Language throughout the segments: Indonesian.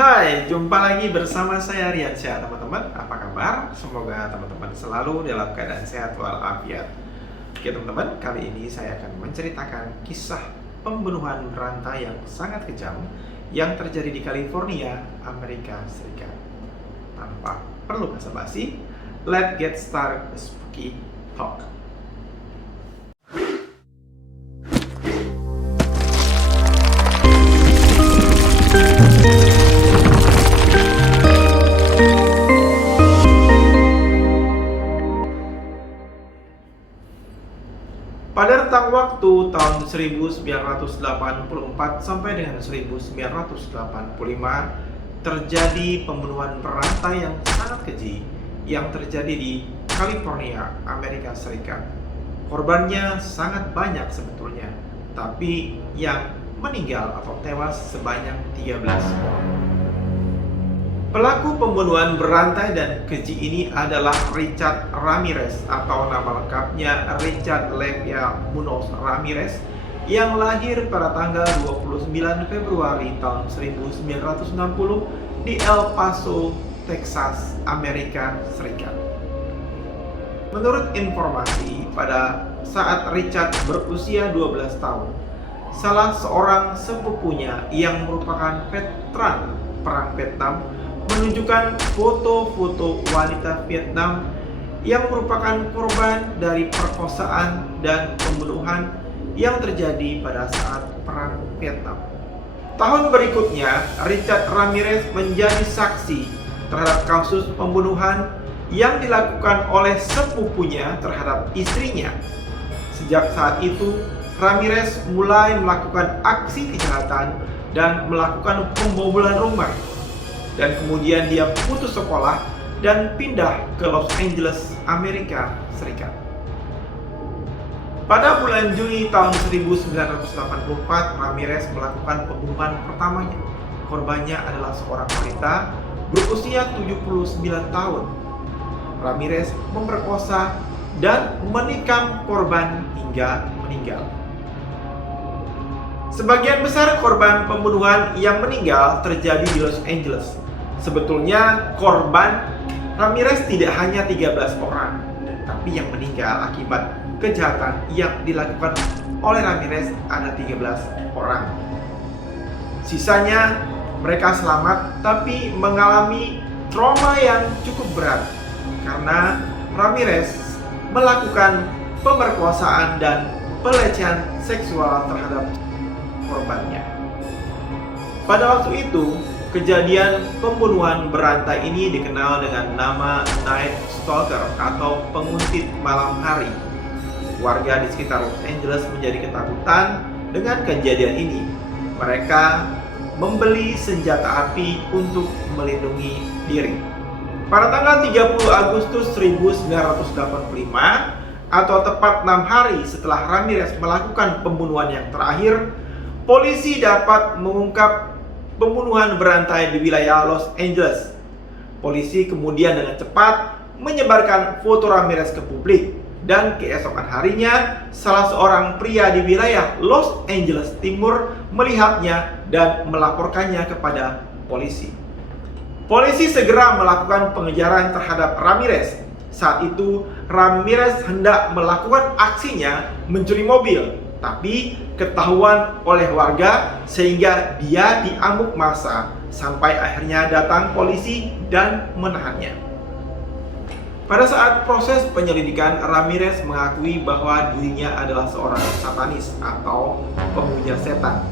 Hai, jumpa lagi bersama saya Riansyah teman-teman. Apa kabar? Semoga teman-teman selalu dalam keadaan sehat walafiat. Oke teman-teman, kali ini saya akan menceritakan kisah pembunuhan berantai yang sangat kejam yang terjadi di California, Amerika Serikat. Tanpa perlu basa-basi, let's get started the spooky talk. Pada rentang waktu tahun 1984 sampai dengan 1985 terjadi pembunuhan berantai yang sangat keji yang terjadi di California, Amerika Serikat. Korbannya sangat banyak sebetulnya, tapi yang meninggal atau tewas sebanyak 13 orang. Pelaku pembunuhan berantai dan keji ini adalah Richard Ramirez atau nama lengkapnya Richard Levia Munoz Ramirez yang lahir pada tanggal 29 Februari tahun 1960 di El Paso, Texas, Amerika Serikat. Menurut informasi, pada saat Richard berusia 12 tahun, salah seorang sepupunya yang merupakan veteran Perang Vietnam menunjukkan foto-foto wanita Vietnam yang merupakan korban dari perkosaan dan pembunuhan yang terjadi pada saat Perang Vietnam. Tahun berikutnya, Richard Ramirez menjadi saksi terhadap kasus pembunuhan yang dilakukan oleh sepupunya terhadap istrinya. Sejak saat itu, Ramirez mulai melakukan aksi kejahatan dan melakukan pembobolan rumah. Dan kemudian dia putus sekolah dan pindah ke Los Angeles, Amerika Serikat. Pada bulan Juni tahun 1984, Ramirez melakukan pembunuhan pertamanya. Korbannya adalah seorang wanita berusia 79 tahun. Ramirez memperkosa dan menikam korban hingga meninggal. Sebagian besar korban pembunuhan yang meninggal terjadi di Los Angeles. Sebetulnya korban Ramirez tidak hanya 13 orang, tapi yang meninggal akibat kejahatan yang dilakukan oleh Ramirez ada 13 orang. Sisanya mereka selamat tapi mengalami trauma yang cukup berat karena Ramirez melakukan pemerkosaan dan pelecehan seksual terhadap korbannya. Pada waktu itu, kejadian pembunuhan berantai ini dikenal dengan nama Night Stalker atau penguntit malam hari. Warga di sekitar Los Angeles menjadi ketakutan dengan kejadian ini. Mereka membeli senjata api untuk melindungi diri. Pada tanggal 30 Agustus 1985 atau tepat 6 hari setelah Ramirez melakukan pembunuhan yang terakhir, polisi dapat mengungkap pembunuhan berantai di wilayah Los Angeles. Polisi kemudian dengan cepat menyebarkan foto Ramirez ke publik dan keesokan harinya salah seorang pria di wilayah Los Angeles Timur melihatnya dan melaporkannya kepada polisi. Polisi segera melakukan pengejaran terhadap Ramirez. Saat itu Ramirez hendak melakukan aksinya mencuri mobil, tapi ketahuan oleh warga sehingga dia diamuk massa sampai akhirnya datang polisi dan menahannya. Pada saat proses penyelidikan, Ramirez mengakui bahwa dirinya adalah seorang satanis atau pemuja setan.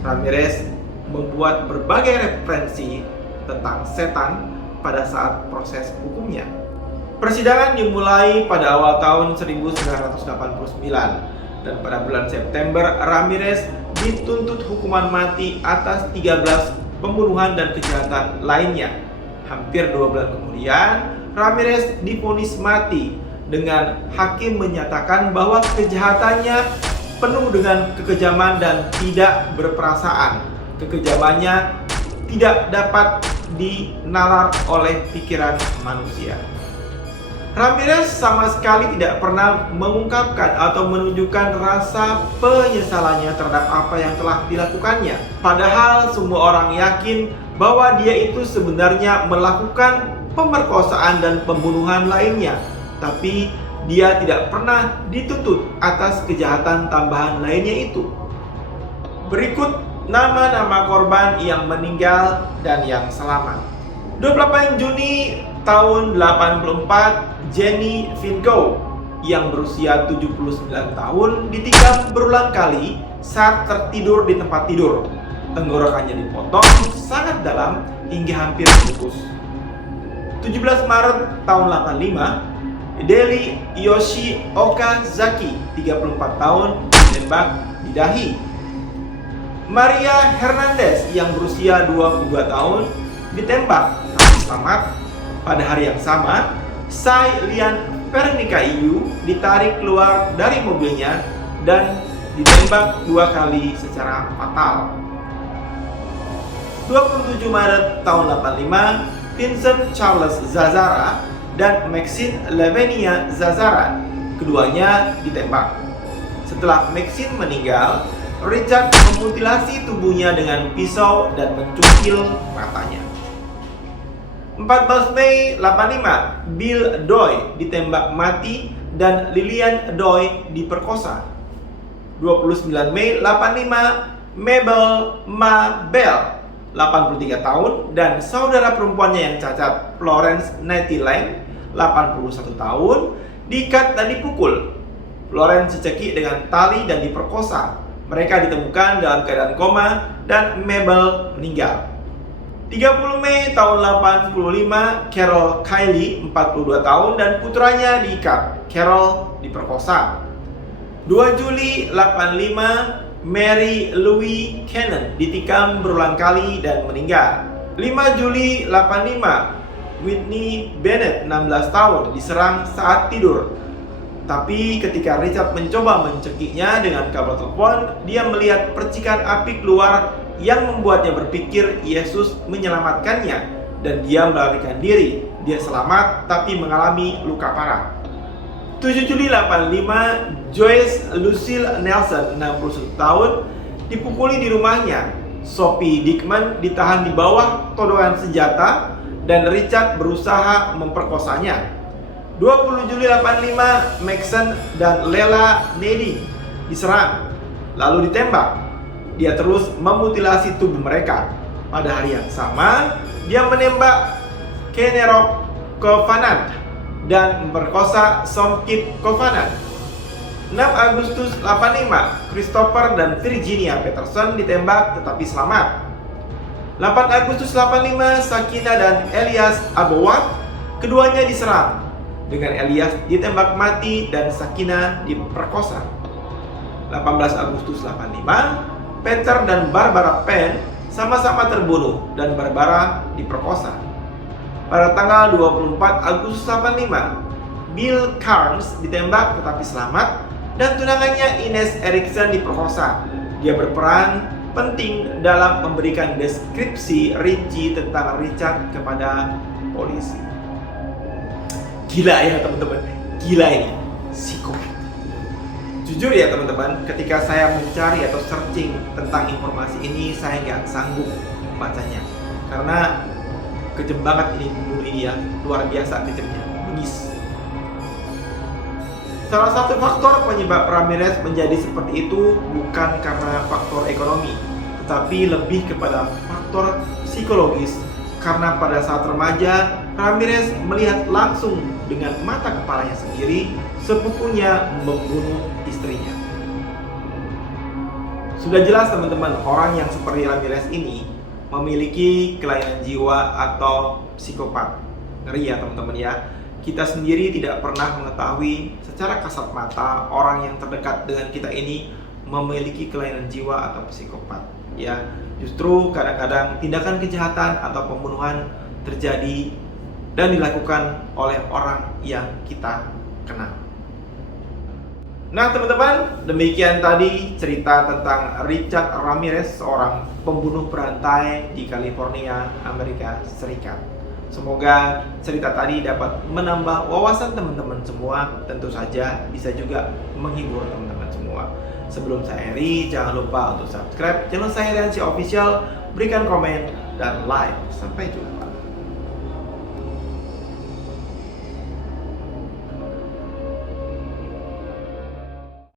Ramirez membuat berbagai referensi tentang setan pada saat proses hukumnya. Persidangan dimulai pada awal tahun 1989. Dan pada bulan September, Ramirez dituntut hukuman mati atas 13 pembunuhan dan kejahatan lainnya. Hampir 2 bulan kemudian, Ramirez divonis mati dengan hakim menyatakan bahwa kejahatannya penuh dengan kekejaman dan tidak berperasaan. Kekejamannya tidak dapat dinalar oleh pikiran manusia. Ramirez sama sekali tidak pernah mengungkapkan atau menunjukkan rasa penyesalannya terhadap apa yang telah dilakukannya. Padahal semua orang yakin bahwa dia itu sebenarnya melakukan pemerkosaan dan pembunuhan lainnya, tapi dia tidak pernah dituntut atas kejahatan tambahan lainnya itu. Berikut nama-nama korban yang meninggal dan yang selamat. 28 Juni tahun 84, Jenny Finko yang berusia 79 tahun ditikam berulang kali saat tertidur di tempat tidur. Tenggorokannya dipotong sangat dalam hingga hampir putus. 17 Maret tahun 85, Deli Yoshi Okazaki, 34 tahun, ditembak di dahi. Maria Hernandez yang berusia 22 tahun ditembak tapi selamat. Pada hari yang sama, Sai Lian Pernikaiu ditarik keluar dari mobilnya dan ditembak 2 kali secara fatal. 27 Maret tahun 85, Vincent Charles Zazara dan Maxine Lavenia Zazara, keduanya ditembak. Setelah Maxine meninggal, Richard memutilasi tubuhnya dengan pisau dan mencungkil matanya. 14 Mei 85, Bill Doy ditembak mati dan Lillian Doy diperkosa. 29 Mei 85, Mabel Ma Bell, 83 tahun, dan saudara perempuannya yang cacat, Florence Nettie Lang, 81 tahun, diikat dan dipukul. Florence dicekik dengan tali dan diperkosa. Mereka ditemukan dalam keadaan koma dan Mabel meninggal. 30 Mei tahun 85, Carol Kylie, 42 tahun, dan putranya diikat. Carol diperkosa. 2 Juli 85, Mary Louise Cannon ditikam berulang kali dan meninggal. 5 Juli 85, Whitney Bennett, 16 tahun, diserang saat tidur. Tapi ketika Richard mencoba mencekiknya dengan kabel telepon, dia melihat percikan api keluar yang membuatnya berpikir Yesus menyelamatkannya dan dia melarikan diri. Dia selamat tapi mengalami luka parah. 7 Juli 85, Joyce Lucille Nelson, 61 tahun, dipukuli di rumahnya. Sophie Dickman ditahan di bawah todongan senjata dan Richard berusaha memperkosanya. 20 Juli 85, Maxon dan Lela Neddy diserang, lalu ditembak. Dia terus memutilasi tubuh mereka. Pada hari yang sama, dia menembak Kenerok Kovanant dan memperkosa Somkit Kovanant. 6 Agustus 85, Christopher dan Virginia Peterson ditembak tetapi selamat. 8 Agustus 85, Sakina dan Elias Abowat, keduanya diserang. Dengan Elias ditembak mati dan Sakina diperkosa. 18 Agustus 85, Peter dan Barbara Penn sama-sama terbunuh dan Barbara diperkosa. Pada tanggal 24 Agustus 85, Bill Carnes ditembak tetapi selamat dan tunangannya Ines Erikson diperkosa. Dia berperan penting dalam memberikan deskripsi rinci tentang Richard kepada polisi. Gila ya teman-teman, gila ini, psikopat. Jujur ya teman-teman, ketika saya mencari atau searching tentang informasi ini, saya nggak sanggup membacanya karena kejem banget ini pembunuh ini ya, luar biasa kejamnya, bengis. Salah satu faktor penyebab Ramirez menjadi seperti itu bukan karena faktor ekonomi, tetapi lebih kepada faktor psikologis. Karena pada saat remaja, Ramirez melihat langsung dengan mata kepalanya sendiri sepupunya membunuh istrinya. Sudah jelas teman-teman, orang yang seperti Ramirez ini memiliki kelainan jiwa atau psikopat. Ngeri ya teman-teman ya. Kita sendiri tidak pernah mengetahui secara kasat mata orang yang terdekat dengan kita ini memiliki kelainan jiwa atau psikopat. Ya, justru kadang-kadang tindakan kejahatan atau pembunuhan terjadi dan dilakukan oleh orang yang kita kenal. Nah teman-teman, demikian tadi cerita tentang Richard Ramirez, seorang pembunuh berantai di California, Amerika Serikat. Semoga cerita tadi dapat menambah wawasan teman-teman semua. Tentu saja bisa juga menghibur teman-teman semua. Sebelum saya akhiri, jangan lupa untuk subscribe channel saya Riansyah Official, berikan komen, dan like. Sampai jumpa.